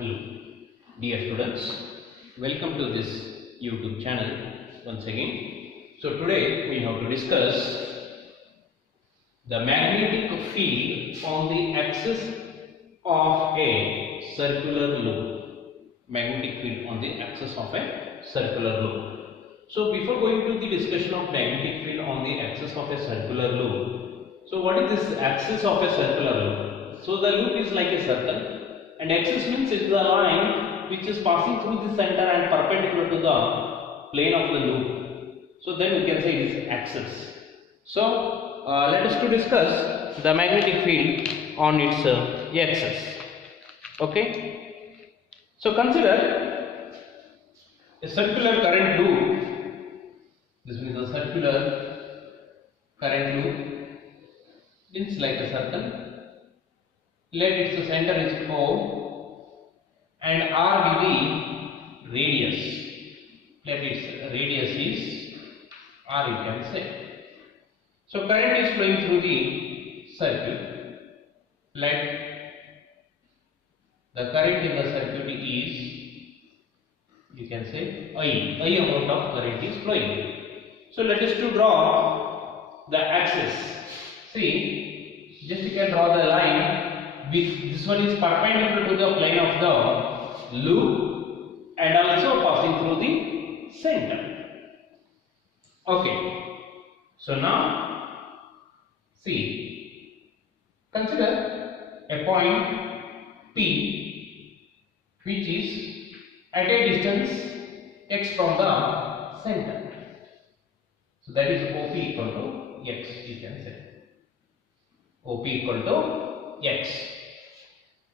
Hello, dear students. Welcome to this YouTube channel once again. So today we have to discuss the magnetic field on the axis of a circular loop. Magnetic field on the axis of a circular loop. So before going to the discussion of magnetic field on the axis of a circular loop, so what is this axis of a circular loop? So the loop is like a circle. And axis means it is the line which is passing through the center and perpendicular to the plane of the loop. So then we can say it is axis. So let us to discuss the magnetic field on its axis. Okay. So consider a circular current loop. This means a circular current loop. It's like a circle. Let its center is O and R be the radius. Let its radius is R, you can say. So current is flowing through the circuit. Let the current in the circuit is, you can say, I amount of current is flowing. So let us to draw the axis. See, just you can draw the line. This one is perpendicular to the plane of the loop and also passing through the center. Okay. So now see, consider a point P which is at a distance x from the center. So that is OP equal to x, you can say. OP equal to x.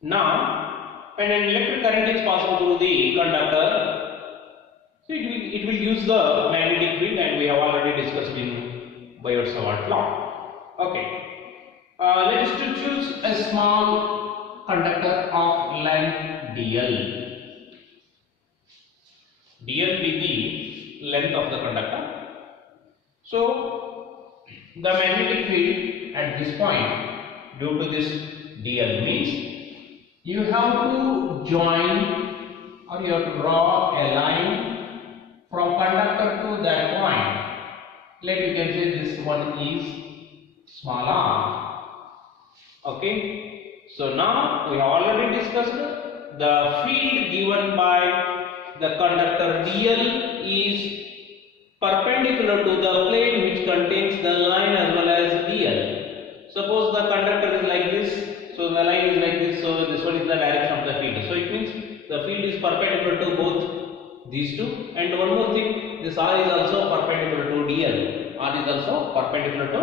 Now, when an electric current is passing through the conductor, so it will use the magnetic field, and we have already discussed in Biot-Savart law. Okay. Let us to choose a small conductor of length dl. Dl be the length of the conductor. So the magnetic field at this point, due to this dl, means you have to join or you have to draw a line from conductor to that point. Let you can say this one is small r. Okay. So now we have already discussed the field given by the conductor dl is perpendicular to the plane which contains the line as well as dl. Suppose the conductor is like this. So the line is like this, so this one is the direction of the field. So it means the field is perpendicular to both these two. And one more thing, this R is also perpendicular to dl. R is also perpendicular to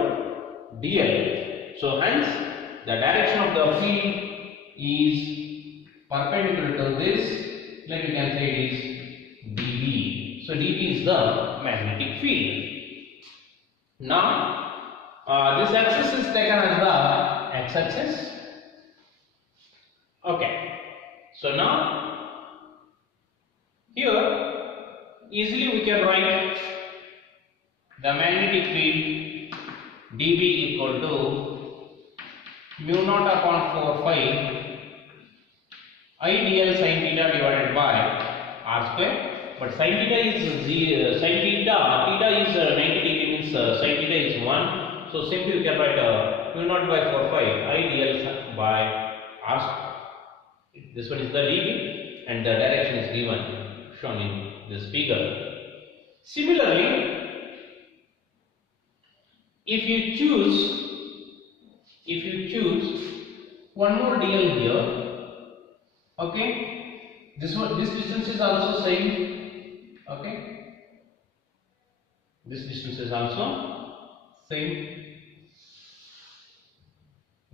dl. So hence the direction of the field is perpendicular to this. Like you can say it is dB. So dB is the magnetic field. Now this axis is taken as the x-axis. Okay, so now here easily we can write the magnetic field dB equal to mu naught upon 4 pi I dl sin theta divided by r square. But sin theta is theta is 90 degree, means sin theta is 1. So simply you can write mu naught by 4 pi I dl by r square. This one is the dB and the direction is given, shown in this figure. Similarly, if you choose one more dl here, okay, this distance is also same, okay, this distance is also same,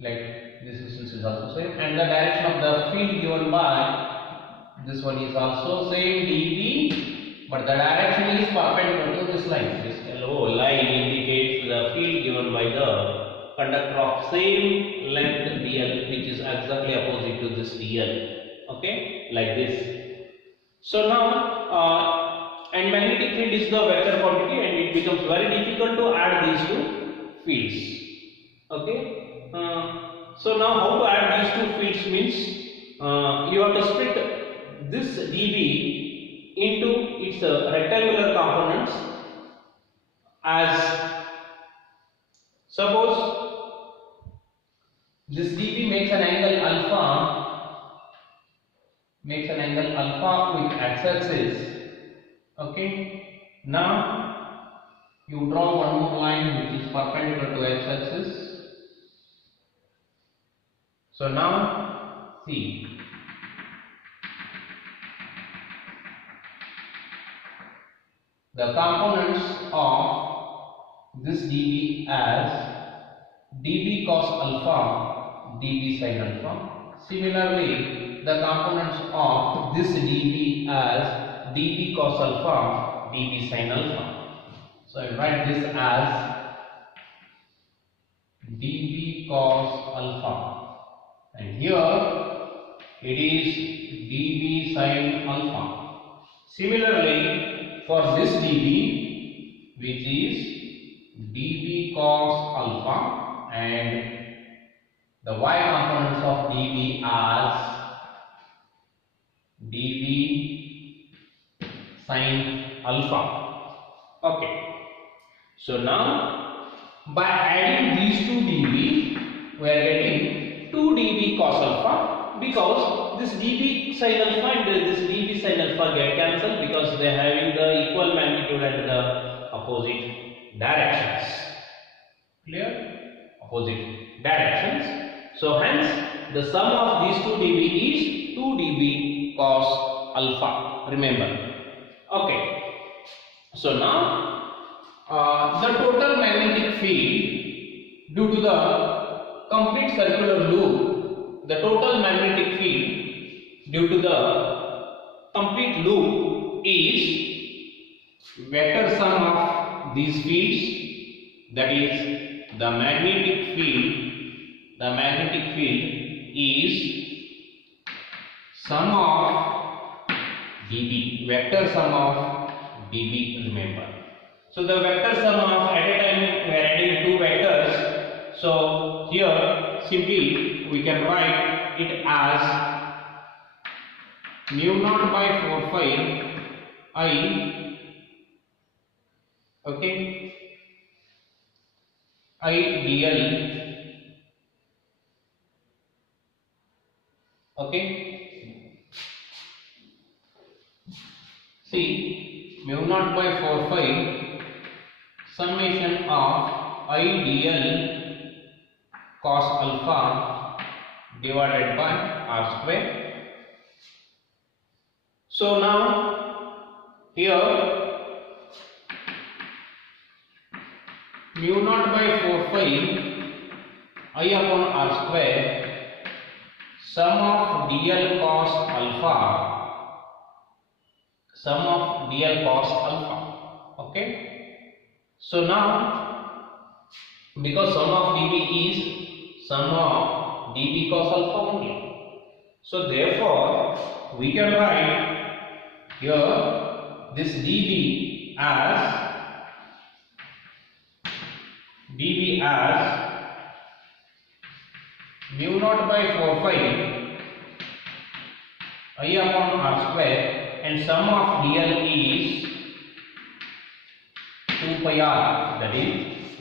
like this distance is also same, and the direction of the field given by this one is also same dB, but the direction is perpendicular to this line. This yellow line indicates the field given by the conductor of same length dl, which is exactly opposite to this dl. Okay, like this. So now and magnetic field is the vector quantity, and it becomes very difficult to add these two fields. Okay. So now how to add these two fields means you have to split this dB into its rectangular components. As suppose this dB makes an angle alpha with x-axis. Okay, now you draw one more line which is perpendicular to x-axis. So now see, the components of this dB as dB cos alpha, dB sin alpha. Similarly, the components of this dB as dB cos alpha, dB sin alpha. So I write this as dB cos alpha, and here it is dB sin alpha. Similarly, for this dB, which is dB cos alpha, and the y components of dB as dB sin alpha. Okay, so now by adding these two dB, we are getting 2 dB cos alpha, because this dB sin alpha and this dB sin alpha get cancelled because they are having the equal magnitude and the opposite directions. Clear? Opposite directions. So hence the sum of these two dB is 2 dB cos alpha. Remember. Okay. So now the total magnetic field due to the complete circular loop, the total magnetic field due to the complete loop is vector sum of these fields, that is the magnetic field. The magnetic field is sum of dB, vector sum of dB, remember. So the vector sum of, at a time we are adding two vectors, so here simply we can write it as mu naught by 4 pi I, okay, I dl, okay. See, mu naught by 4 pi summation of I dl cos alpha divided by r square. So now here mu naught by 4 pi I upon r square sum of dl cos alpha, sum of dl cos alpha. Okay. So now because sum of dB is sum of dB cos alpha only, so therefore we can write here this dB as mu naught by 4 pi I upon r square, and sum of dl is 2 pi r, that is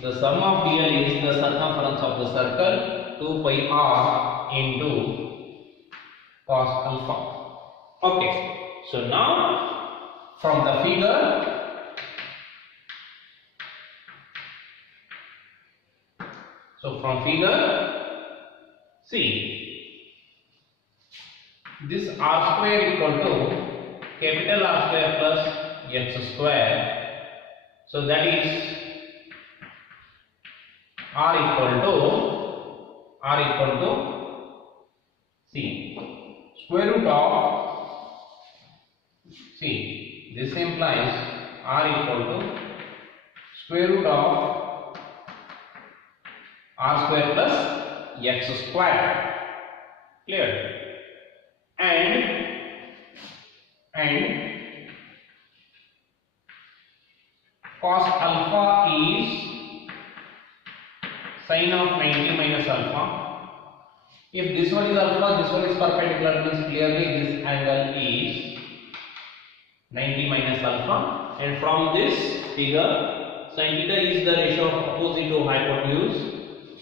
the sum of dl is the circumference of the circle 2 pi r into cos alpha. Okay, so now from the figure, see, this r square equal to capital R square plus x square. So that is r equal to see square root of, see, this implies r equal to square root of r square plus x square. Clear? And cos alpha is sin of 90 minus alpha. If this one is alpha, this one is perpendicular, means clearly this angle is 90 minus alpha, and from this figure sin theta is the ratio of opposite to hypotenuse,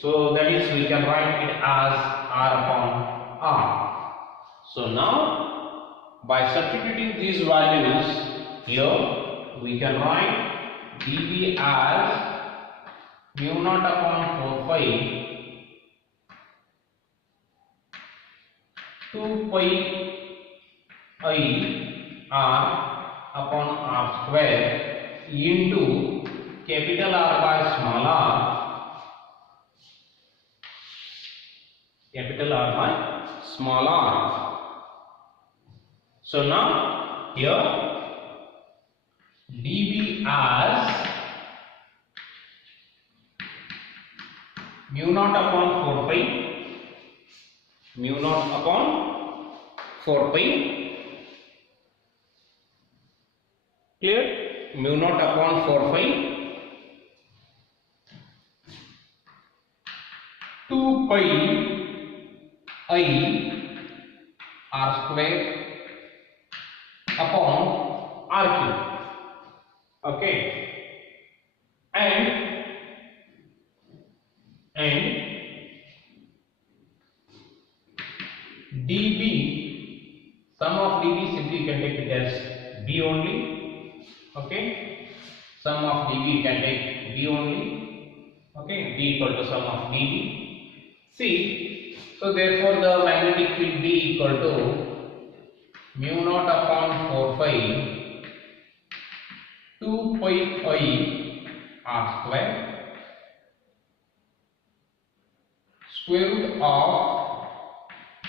so that is we can write it as r upon r. So now by substituting these values here, we can write dV as mu naught upon 4 pi 2 pi I r upon r square into capital R by small r, capital R by small r. So now here dV as mu naught upon 4 pi, mu naught upon 4 pi, clear, mu naught upon 4 pi 2 pi I r square upon r cube, okay, and dB, sum of dB simply you can take it as b only, okay, sum of dB you can take b only, okay, b equal to sum of dB. See, so therefore the magnetic field B equal to mu naught upon 4 pi 2 pi I r square square root of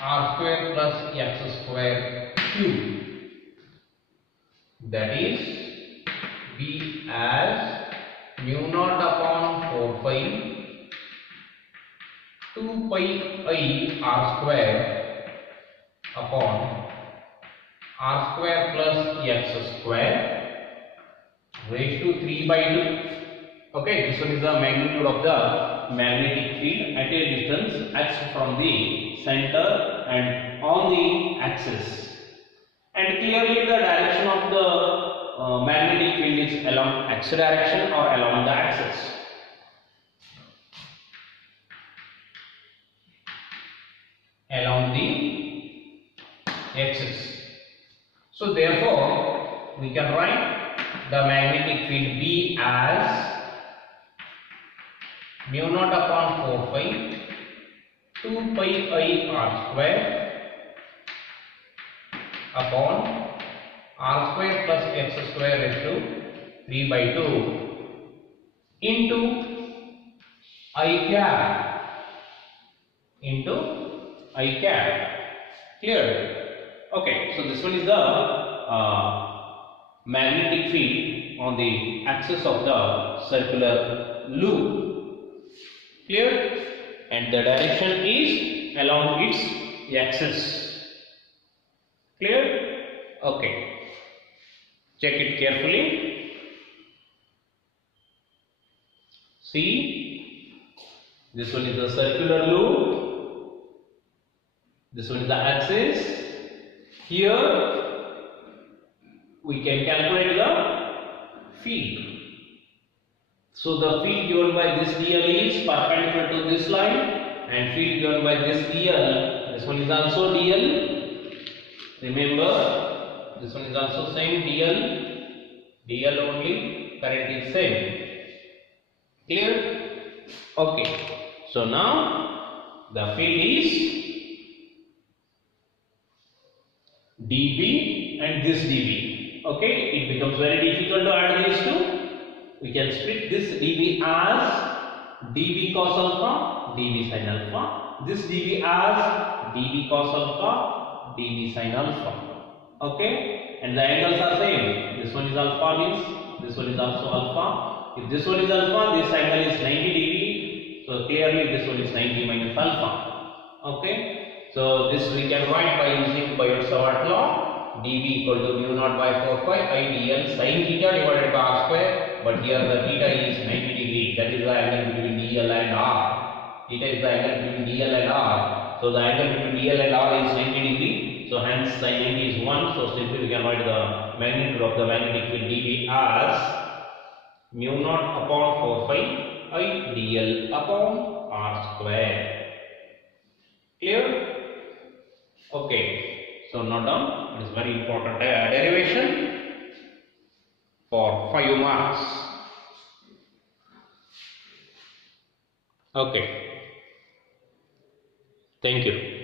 r square plus x square cube, that is B as mu naught upon 4 pi 2 pi I r square upon r square plus x square raised to 3 by 2. Okay, this one is the magnitude of the magnetic field at a distance x from the center and on the axis. And clearly the direction of the magnetic field is along x direction or along the axis. Along the axis. So therefore we can write the magnetic field B as mu naught upon 4 pi 2 pi I r square upon r square plus x square raised to 3 by 2 into I cap, clear? Okay, so this one is the magnetic field on the axis of the circular loop, clear, and the direction is along its axis, clear? Okay, check it carefully. See, this one is the circular loop, this one is the axis. Here we can calculate the field. So the field given by this DL is perpendicular to this line, and field given by this DL, this one is also DL. Remember, this one is also same DL only, current is same. Clear? Okay. So now the field is dB and this dB. Okay, it becomes very difficult to add these two. We can split this dB as dB cos alpha, dB sin alpha. This dB as dB cos alpha, dB sin alpha. Okay, and the angles are same. This one is alpha means this one is also alpha. If this one is alpha, this angle is 90 dB. So clearly this one is 90 minus alpha. Okay. So this we can write by using Biot-Savart law, dB equal to mu naught by 4 pi I dl sin theta divided by r square, but here the theta is 90 degree, that is the angle between dl and r. Theta is the angle between dl and r, so the angle between dl and r is 90 degree, so hence sin 90 is 1, so simply we can write the magnitude of the magnetic field dB as mu naught upon 4 pi I dl upon r square. Clear? Okay. So note down. It is very important derivation for 5 marks. Okay. Thank you.